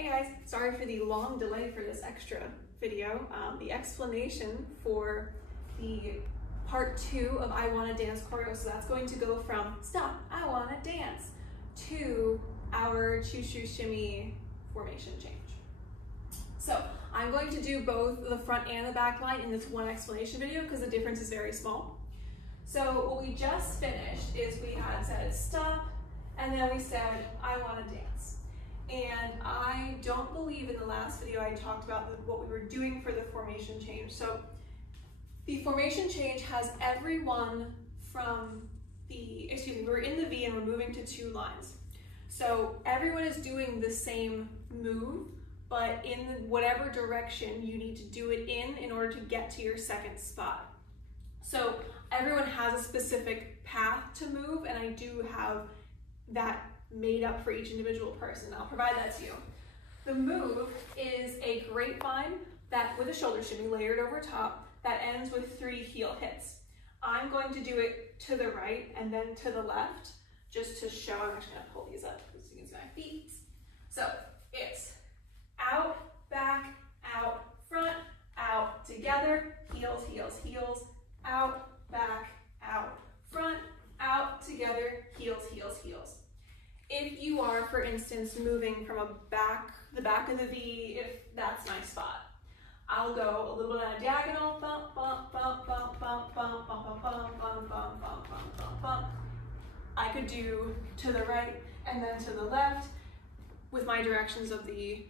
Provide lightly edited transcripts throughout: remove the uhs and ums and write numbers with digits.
Hey guys, sorry for the long delay for this extra video. The explanation for the part 2 of I Wanna Dance Choreo, so that's going to go from stop, I wanna dance, to our choo-choo shimmy formation change. So I'm going to do both the front and the back line in this one explanation video because the difference is very small. So what we just finished is we had said stop, and then we said I wanna dance. And I don't believe in the last video I talked about what we were doing for the formation change. So the formation change has everyone from the, we're in the V and we're moving to 2 lines. So everyone is doing the same move, but in whatever direction you need to do it in order to get to your second spot. So everyone has a specific path to move, and I do have that made up for each individual person. I'll provide that to you. The move is a grapevine that with a shoulder shimmy layered over top that ends with 3 heel hits. I'm going to do it to the right and then to the left just to show. I'm actually going to pull these up so you can see my feet. So it's out, back, out, front, out, together, heels, heels, heels, out, back, out, front, out, together, heels, heels, heels. If you are, for instance, moving from the back of the V, if that's my spot, I'll go a little bit on a diagonal, bump, bump, bump, bump, bump, bump, bump, bump, bump, bump, bump, bump, bump, bump, bump. I could do to the right and then to the left with my directions of the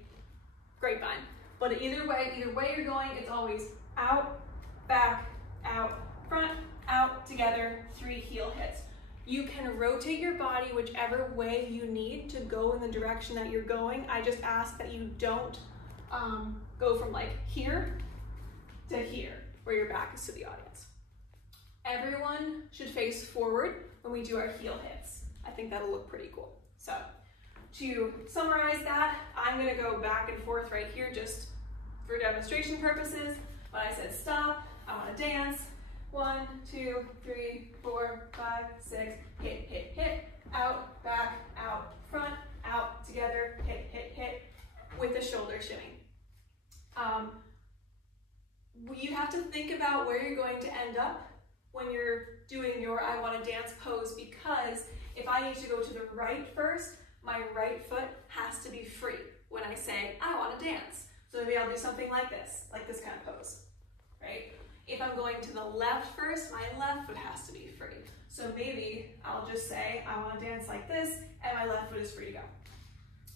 grapevine. But either way you're going, it's always out, back, out, front, out, together, 3 heel hits. You can rotate your body whichever way you need to go in the direction that you're going. I just ask that you don't go from like here to here, where your back is to the audience. Everyone should face forward when we do our heel hits. I think that'll look pretty cool. So to summarize that, I'm gonna go back and forth right here just for demonstration purposes. When I said stop, I wanna dance. 1, 2, 3, 4, 5, 6, hit, hit, hit, out, back, out, front, out, together, hit, hit, hit, with the shoulder shimmy. You have to think about where you're going to end up when you're doing your I Wanna Dance pose, because if I need to go to the right first, my right foot has to be free when I say I wanna dance. So maybe I'll do something like this kind of pose, right? If I'm going to the left first, my left foot has to be free. So maybe I'll just say, I wanna dance like this, and my left foot is free to go.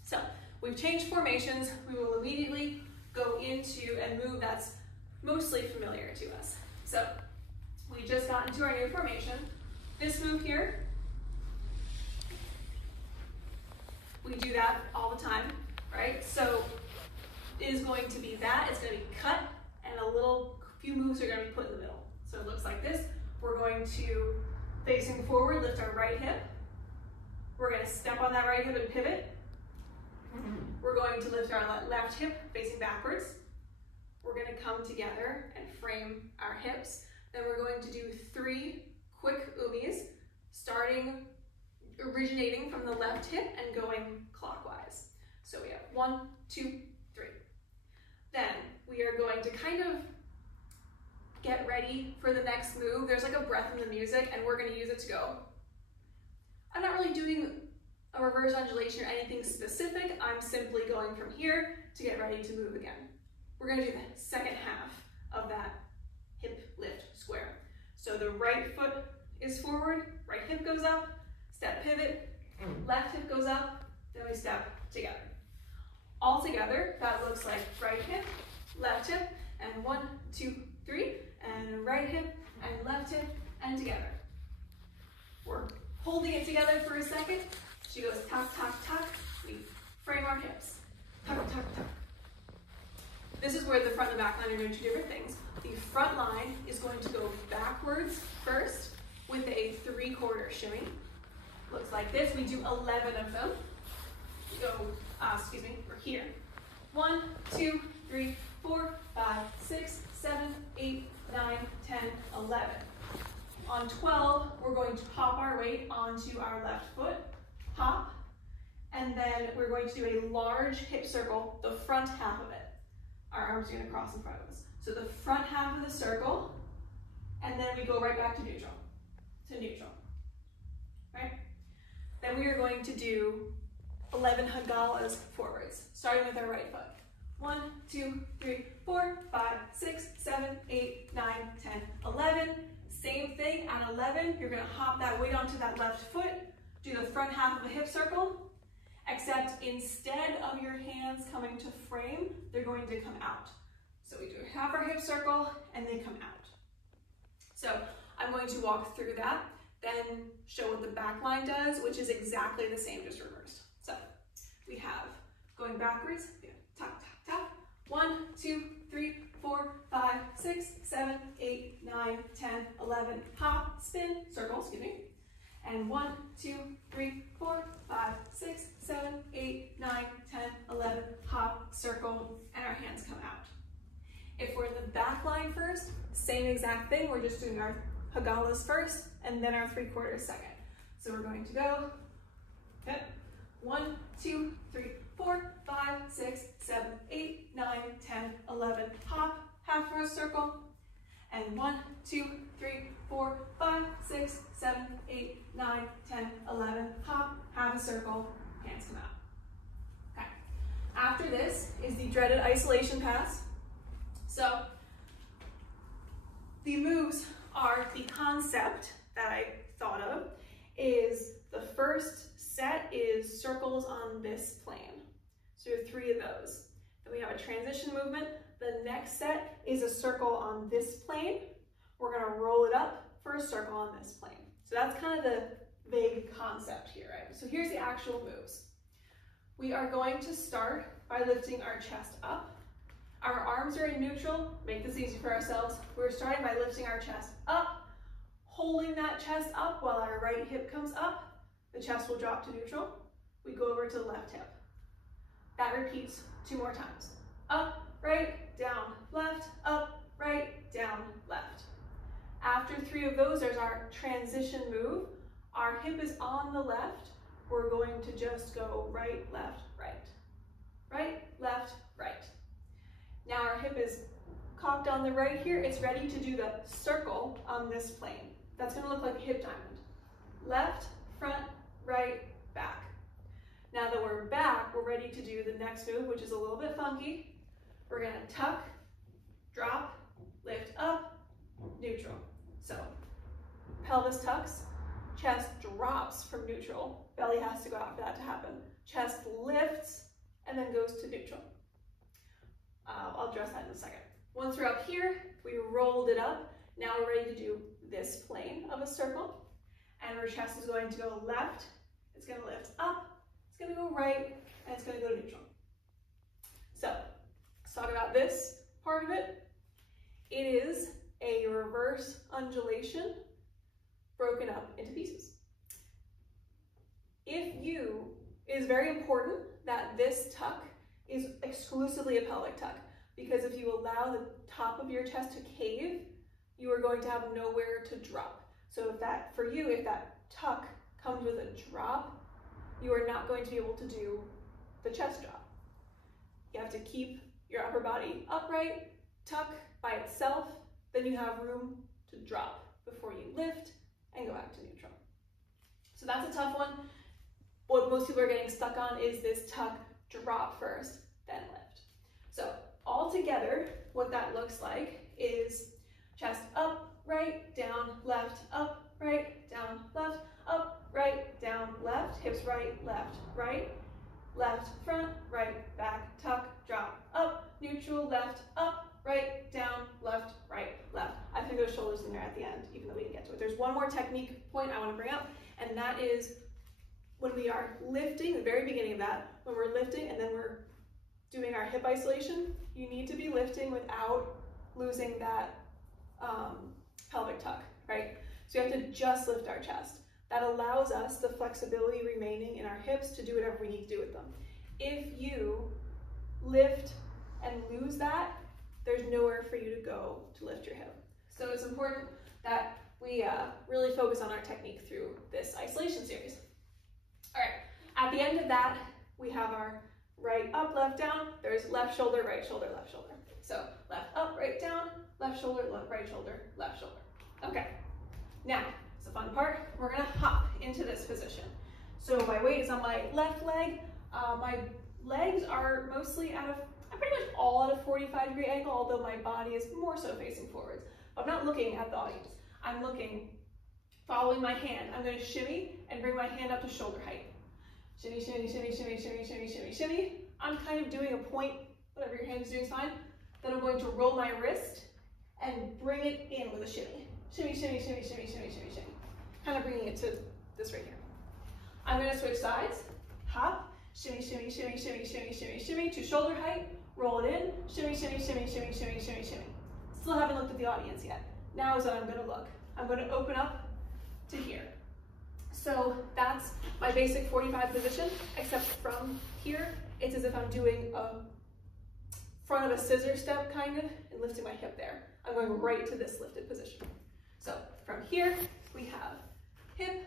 So we've changed formations. We will immediately go into a move that's mostly familiar to us. So we just got into our new formation. This move here, we do that all the time, right? So it is going to be that, it's gonna be cut, and few moves are going to be put in the middle. So it looks like this. We're going to, facing forward, lift our right hip. We're going to step on that right hip and pivot. We're going to lift our left hip facing backwards. We're going to come together and frame our hips. Then we're going to do 3 quick umis, originating from the left hip and going clockwise. So we have 1, 2, 3. Then we are going to kind of get ready for the next move. There's like a breath in the music, and we're going to use it to go. I'm not really doing a reverse undulation or anything specific. I'm simply going from here to get ready to move again. We're going to do the second half of that hip lift square. So the right foot is forward, right hip goes up, step pivot, left hip goes up, then we step together. All together, that looks like right hip, left hip, and 1, 2, 3, and right hip, and left hip, and together. We're holding it together for a second. She goes tuck, tuck, tuck. We frame our hips. Tuck, tuck, tuck. This is where the front and the back line are doing 2 different things. The front line is going to go backwards first with a 3/4 shimmy. Looks like this. We do 11 of them. We go, we're here. 1, 2, 3, 4, 5, 6, 7, 8, 9, 10, 11. On 12, we're going to pop our weight onto our left foot, pop, and and then we're going to do a large hip circle, the front half of it. Our arms are gonna cross in front of us. So the front half of the circle, and then we go right back to neutral, right? Then we are going to do 11 Hagalas forwards, starting with our right foot. 1, 2, 3, 4, 5, 6, 7, 8, 9, 10, 11. Same thing, at 11, you're gonna hop that weight onto that left foot, do the front half of a hip circle, except instead of your hands coming to frame, they're going to come out. So we do half our hip circle and they come out. So I'm going to walk through that, then show what the back line does, which is exactly the same, just reversed. So we have going backwards, tap, tap, tap. 1, 2, 3, 4, 5, 6, 7, 8, 9, 10, 11, hop, spin, circle, excuse me. And 1, 2, 3, 4, 5, 6, 7, 8, 9, 10, 11, hop, circle, and our hands come out. If we're in the back line first, same exact thing, we're just doing our Hagalas first, and then our 3/4 second. So we're going to go, 1, 2, 3, 4, 5, 6, 7, 8, 9, 10, 11, hop, half for a circle, and 1, 2, 3, 4, 5, 6, 7, 8, 9, 10, 11, hop, half a circle, hands come out. Okay. After this is the dreaded isolation pass. So the moves are, the concept that I thought of is the first set is circles on this plane. So we have 3 of those. Then we have a transition movement. The next set is a circle on this plane. We're gonna roll it up for a circle on this plane. So that's kind of the vague concept here, right? So here's the actual moves. We are going to start by lifting our chest up. Our arms are in neutral. Make this easy for ourselves. We're starting by lifting our chest up, holding that chest up while our right hip comes up. The chest will drop to neutral. We go over to the left hip. That repeats 2 more times. Up, right, down, left, up, right, down, left. After 3 of those, there's our transition move. Our hip is on the left. We're going to just go right, left, right. Right, left, right. Now our hip is cocked on the right here. It's ready to do the circle on this plane. That's gonna look like a hip diamond. Left, front, right, back. Now that we're back, we're ready to do the next move, which is a little bit funky. We're gonna tuck, drop, lift up, neutral. So pelvis tucks, chest drops from neutral. Belly has to go out for that to happen. Chest lifts and then goes to neutral. I'll address that in a second. Once we're up here, we rolled it up. Now we're ready to do this plane of a circle. And our chest is going to go left, it's going to lift up, it's going to go right, and it's going to go to neutral. So let's talk about this part of it. It is a reverse undulation broken up into pieces. It is very important that this tuck is exclusively a pelvic tuck, because if you allow the top of your chest to cave, you are going to have nowhere to drop. So if that tuck comes with a drop, you are not going to be able to do the chest drop. You have to keep your upper body upright, tuck by itself, then you have room to drop before you lift and go back to neutral. So that's a tough one. What most people are getting stuck on is this tuck, drop first, then lift. So all together, what that looks like is chest up, right, down, left, up, right, down, left, up, right, down, left, hips right, left, front, right, back, tuck, drop, up, neutral, left, up, right, down, left, right, left. I threw those shoulders in there at the end, even though we didn't get to it. There's one more technique point I want to bring up, and that is when we are lifting, the very beginning of that, when we're lifting and then we're doing our hip isolation, you need to be lifting without losing that pelvic tuck, right? So we have to just lift our chest. That allows us the flexibility remaining in our hips to do whatever we need to do with them. If you lift and lose that, there's nowhere for you to go to lift your hip. So it's important that we really focus on our technique through this isolation series. All right, at the end of that we have our right up, left down. There's left shoulder, right shoulder, left shoulder. So left up, right down, left shoulder, right shoulder, left shoulder. Okay, now it's the fun part. We're gonna hop into this position. So my weight is on my left leg. My legs are mostly I'm pretty much all at a 45-degree angle, although my body is more so facing forwards. I'm not looking at the audience. I'm looking, following my hand. I'm gonna shimmy and bring my hand up to shoulder height. Shimmy, shimmy, shimmy, shimmy, shimmy, shimmy, shimmy, shimmy. I'm kind of doing a point, whatever your hand is doing is fine. Then I'm going to roll my wrist and bring it in with a shimmy. Shimmy, shimmy, shimmy, shimmy, shimmy, shimmy, shimmy. Kind of bringing it to this right here. I'm gonna switch sides, hop, shimmy, shimmy, shimmy, shimmy, shimmy, shimmy, shimmy to shoulder height, roll it in, shimmy, shimmy, shimmy, shimmy, shimmy, shimmy, shimmy. Still haven't looked at the audience yet. Now is what I'm gonna look. I'm gonna open up to here. So that's my basic 45 position, except from here, it's as if I'm doing a front of a scissor step kind of, and lifting my hip there. I'm going right to this lifted position. So from here, we have hip,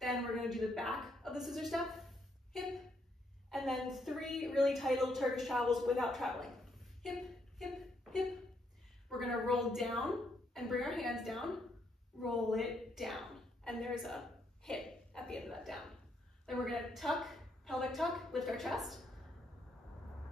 then we're gonna do the back of the scissor step, hip, and then 3 really tight little Turkish travels without traveling. Hip, hip, hip. We're gonna roll down and bring our hands down, roll it down. And there's a hip at the end of that down. Then we're gonna tuck, pelvic tuck, lift our chest.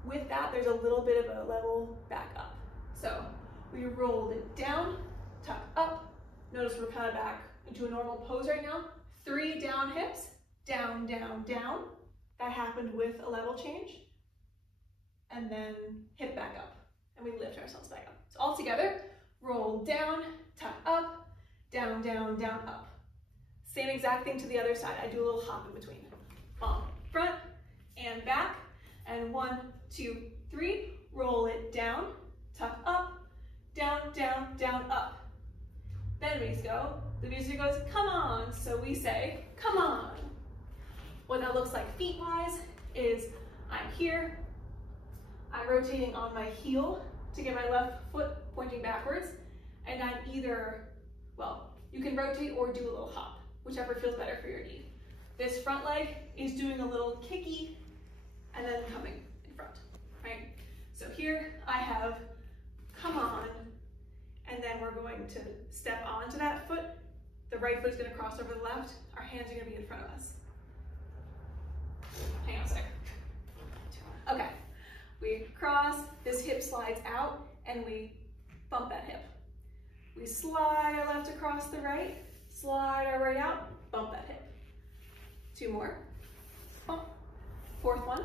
With that, there's a little bit of a level back up. So we rolled it down, tuck up. Notice we're kind of back into a normal pose right now. 3 down hips, down, down, down. That happened with a level change. And then hip back up. And we lift ourselves back up. So all together, roll down, tuck up, down, down, down, up. Same exact thing to the other side. I do a little hop in between. Front and back. And 1, 2, 3. Roll it down, tuck up, down, down, down, up. Then we go. The music goes, come on. So we say, come on. What that looks like feet-wise is I'm here. I'm rotating on my heel to get my left foot pointing backwards. And I'm either, well, you can rotate or do a little hop, whichever feels better for your knee. This front leg is doing a little kicky and then coming in front, right? So here I have come on, and then we're going to step onto that foot. The right foot is going to cross over the left. Our hands are going to be in front of us. Hang on a sec. Okay, we cross, this hip slides out, and we bump that hip. We slide our left across the right, slide our right out, bump that hip. 2 more, bump. 4th one,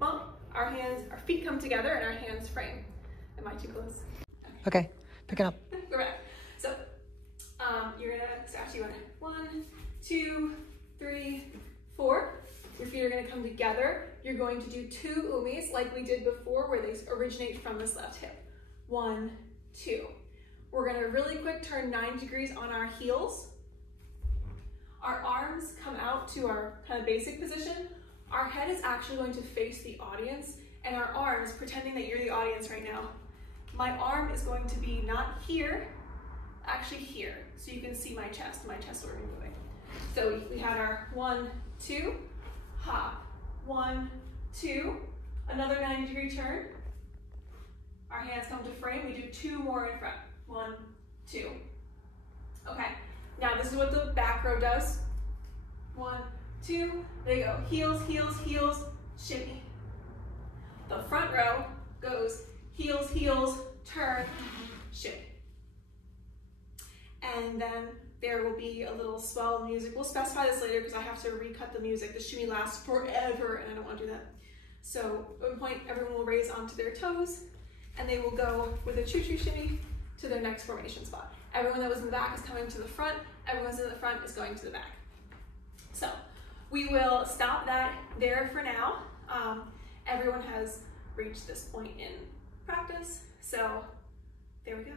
bump. Our feet come together and our hands frame. Am I too close? Okay, pick it up. We're back. So you're gonna actually want 1, 2, 3, 4. Your feet are gonna come together. You're going to do 2 umis like we did before, where they originate from this left hip. 1, 2. We're gonna really quick turn 90 degrees on our heels. Our arms come out to our kind of basic position. Our head is actually going to face the audience, and our arms, pretending that you're the audience right now, my arm is going to be not here, actually here, so you can see my chest sort of moving. So we had our 1, 2, hop, 1, 2, another 90-degree turn. Our hands come to frame. We do 2 more in front. 1, 2. Okay, now this is what the back row does. 1, 2, they go heels, heels, heels, shimmy. The front row goes heels, heels, turn, shimmy. And then there will be a little swell music. We'll specify this later because I have to recut the music. The shimmy lasts forever and I don't want to do that. So at one point, everyone will raise onto their toes and they will go with a choo-choo shimmy to their next formation spot. Everyone that was in the back is coming to the front. Everyone that's in the front is going to the back. So we will stop that there for now. Everyone has reached this point in practice. So there we go.